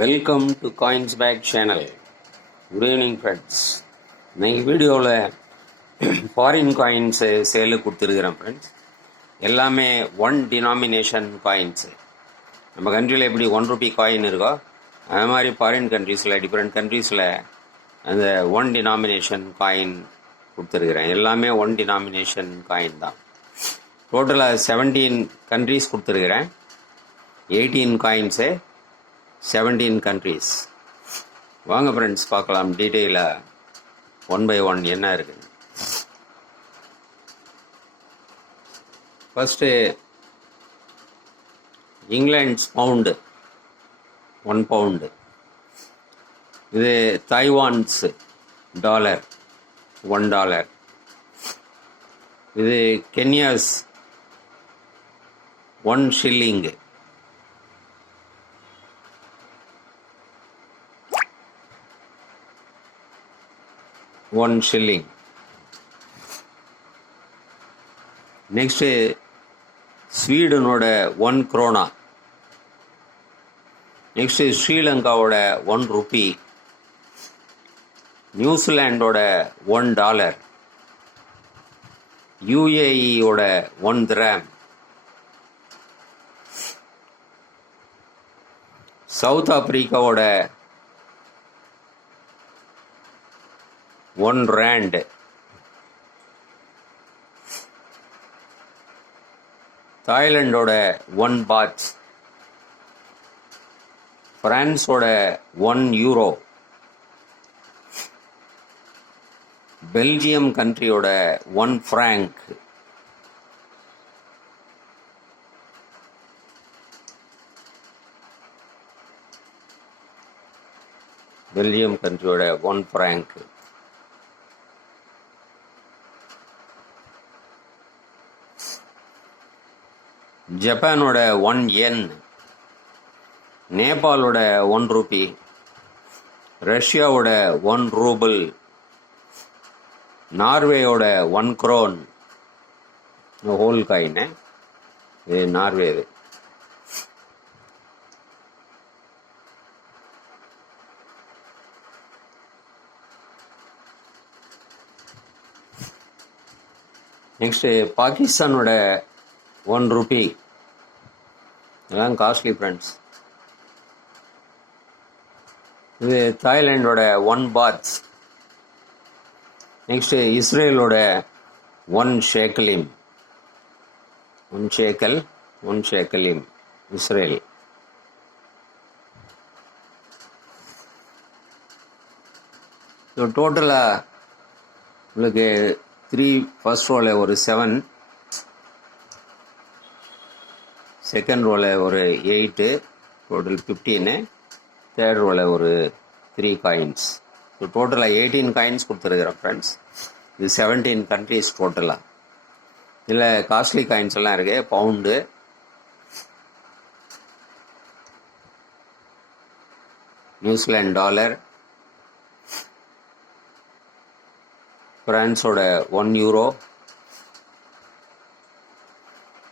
Welcome to coins back channel. Good evening friends. இன்னைக்கு வீடியோவில் foreign coins சேலுக்கு கொடுத்துருக்குறேன் ஃப்ரெண்ட்ஸ். எல்லாமே ஒன் டினாமினேஷன் காயின்ஸு. நம்ம கண்ட்ரியில் எப்படி ₹1 காயின் இருக்கோ அது மாதிரி ஃபாரின் கண்ட்ரீஸில் டிஃப்ரெண்ட் கண்ட்ரீஸில் அந்த ஒன் டினாமினேஷன் காயின் கொடுத்துருக்குறேன். எல்லாமே ஒன் டினாமினேஷன் காயின் தான். டோட்டலாக 17 கண்ட்ரீஸ் கொடுத்துருக்குறேன். 18 காயின்ஸு 17 கண்ட்ரீஸ். வாங்க ஃப்ரெண்ட்ஸ் பார்க்கலாம் டீட்டெயிலாக ஒன் பை ஒன் என்ன இருக்குது. First England's pound £1. இது தாய்வான்ஸ் டாலர் $1. இது கென்யாஸ் 1 ஷில்லிங்கு. $1 ஷில்லிங். நெக்ஸ்ட்டு ஸ்வீடனோட 1 krona. நெக்ஸ்ட்டு ஸ்ரீலங்காவோட ₹1. நியூசிலாண்டோட $1. UAEயோட 1 dirham. சவுத் ஆப்பிரிக்காவோட 1 rand. தாய்லாண்டோட 1 baht. பிரான்ஸோட €1. பெல்ஜியம் கண்ட்ரியோட 1 franc. பெல்ஜியம் கண்ட்ரியோட 1 franc. ஜப்பானோட 1 yen. நேபாளோட ₹1. ரஷ்யாவோட 1 ruble. நார்வேயோட 1 krone. ஹோல் காயின்னு இது நார்வே. இது நெக்ஸ்ட்டு பாகிஸ்தானோட ₹1. இதெல்லாம் காஸ்ட்லி ஃப்ரெண்ட்ஸ். இது தாய்லாண்டோட 1 baht. நெக்ஸ்ட்டு இஸ்ரேலோட 1 ஷேக்கலிம். 1 ஷேக்கலிம் இஸ்ரேல். ஸோ டோட்டலாக உங்களுக்கு 3 ஃபர்ஸ்ட் ரோவில் ஒரு 7, செகண்ட் ரோவில் ஒரு 8, டோட்டல் 15, தேர்ட் ரோவில் ஒரு 3 காயின்ஸ். ஸோ டோட்டலாக 18 காயின்ஸ் கொடுத்துருக்குறேன் ஃப்ரெண்ட்ஸ். இது 17 கண்ட்ரீஸ் டோட்டலாக. இதில் காஸ்ட்லி காயின்ஸ் எல்லாம் இருக்குது. பவுண்டு, நியூசிலாண்ட் டாலர், பிரான்ஸோட €1.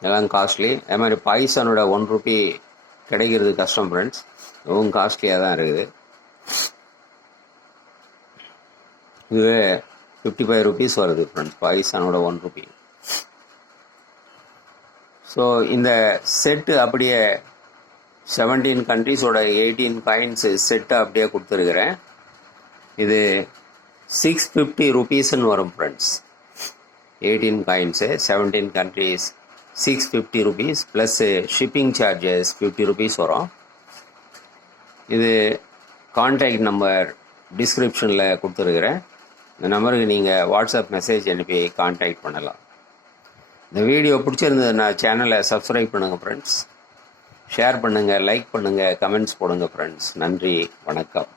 எல்லாம் காஸ்ட்லி. அதே மாதிரி பாகிஸ்தானோட ₹1 கிடைக்கிறது கஷ்டம் ஃப்ரெண்ட்ஸ். ரொம்ப காஸ்ட்லியாக தான் இருக்குது. இதுவே ₹55 வருது ஃப்ரெண்ட்ஸ், பாகிஸ்தானோட ₹1. ஸோ இந்த செட்டு அப்படியே 17 கண்ட்ரீஸோட 18 காயின்ஸு செட்டு அப்படியே கொடுத்துருக்குறேன். இது ₹650 வரும் friends. 18 coins 17 countries ₹650 plus shipping charges ₹50 வரும். இது கான்டாக்ட் நம்பர் டிஸ்கிரிப்ஷனில் கொடுத்துருக்குறேன். இந்த நம்பருக்கு நீங்கள் வாட்ஸ்அப் மெசேஜ் அனுப்பி கான்டாக்ட் பண்ணலாம். இந்த வீடியோ பிடிச்சிருந்ததுன்னா சேனலை சப்ஸ்கிரைப் பண்ணுங்கள் ஃப்ரெண்ட்ஸ். ஷேர் பண்ணுங்கள், லைக் பண்ணுங்கள், கமெண்ட்ஸ் போடுங்க ஃப்ரெண்ட்ஸ். நன்றி, வணக்கம்.